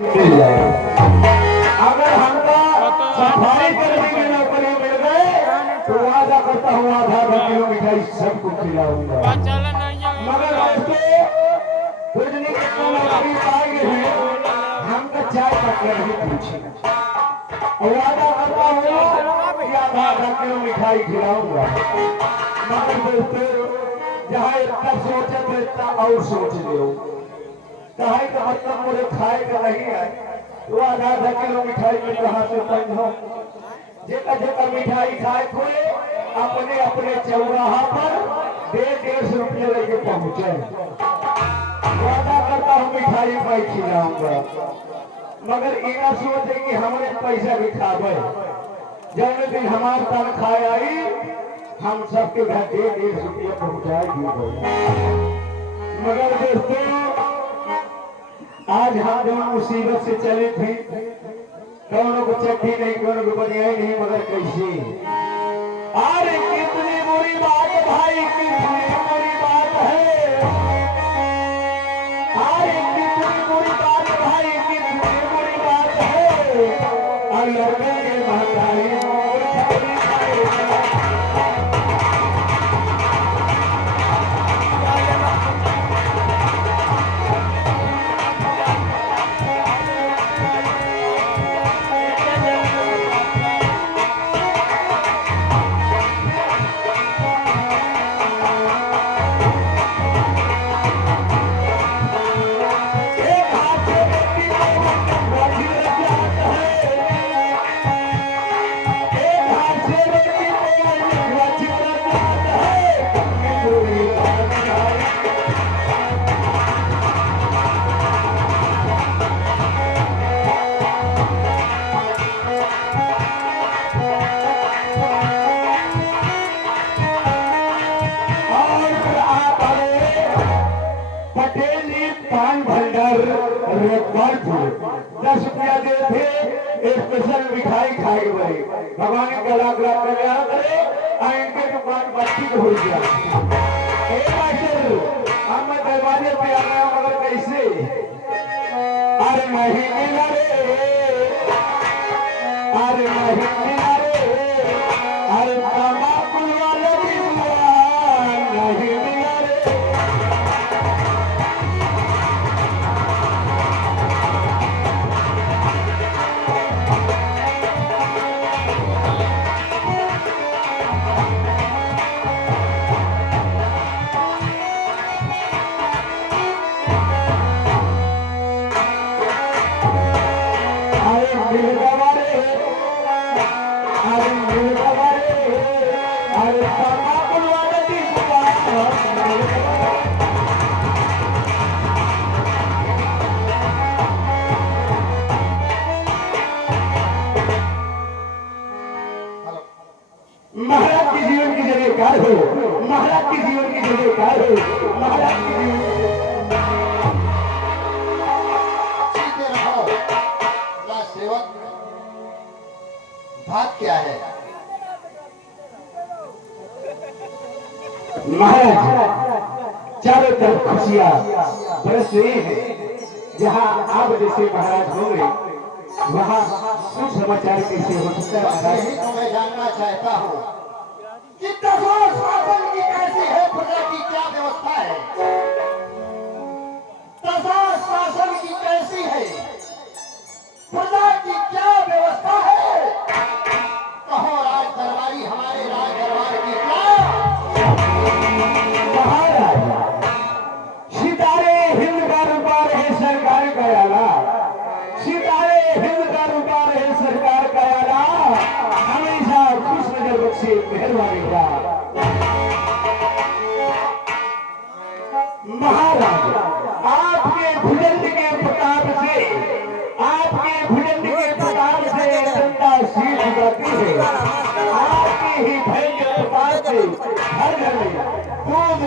मिल जाए। अगर हमको सफाई कर्मी की नौकरी मिल गए तो वादा करता हूँ आधा किलो मिठाई सबको खिलाऊंगा। मगर दोस्तों बुझने के नौकरी पाएंगे हैं हमको चाय पकड़ ही पूछेगा और वादा करता हूँ कि आधा किलो मिठाई खिलाऊंगा। मगर दोस्तों जहाँ इतना सोचे तो इतना और सोच लो कहे का मतलब मुझे खाए का नहीं है तो आधा किलो मिठाई में कहाँ से समझो जेका जेका मिठाई खाए कोई अपने अपने चौराहा पर 150 रुपये लेके पहुंचे। वादा करता हूँ मिठाई मैं खिलाऊंगा मगर इना सोचे कि हमने पैसा भी खावे जब दिन हमारे तनख्वाह आई हम सबके घर 150 रुपये पहुंचाएगी। मगर दोस्तों आज हम दोनों मुसीबत से चले थे कौनों को चट्टी नहीं कौनों को बनियाई नहीं मगर कैसे अरे कितनी बुरी बात भाई कितनी बुरी बात है। अरे कितनी बुरी बात भाई कितनी बुरी बात है। और लड़के के महतारी ₹10 दे थे स्पेशल मिठाई खाए हुए भगवान गला गला करे इनके दुकान बच्ची हो गया। हम दरवाजे पे आ गया मगर कैसे अरे नहीं मिला रे अरे नहीं मिला रे अरे तमाकुल वाले भी नहीं मिला रे। महाराज के जीवन की जगह कार हो महाराज के जीवन की जगह कार हो महाराज के जीवन सेवक बात क्या है महाराज चारों तरफ खुशियां बरस रही है। जहाँ आप जैसे महाराज होंगे वहाँ शुभ समाचार कैसे हो सकता है महाराज। यही तो मैं जानना चाहता हूँ कि शासन की कैसी है प्रजा की क्या व्यवस्था है। शासन की कैसी है प्रजा की क्या व्यवस्था है। कहो राज दरबारी हमारे राज दरबार की क्या महाराज सितारे हिंद का रूपा रहे सरकार का आला सितारे हिंद का रूपा रहे सरकार का आला हमेशा खुश नजर बख्शे मेहरबानी का। महाराज आपके भुजंग के प्रताप से आपके भुजंग के प्रताप से जनता शीश जाती है। आपके ही भय के प्रताप से हर घर में दूध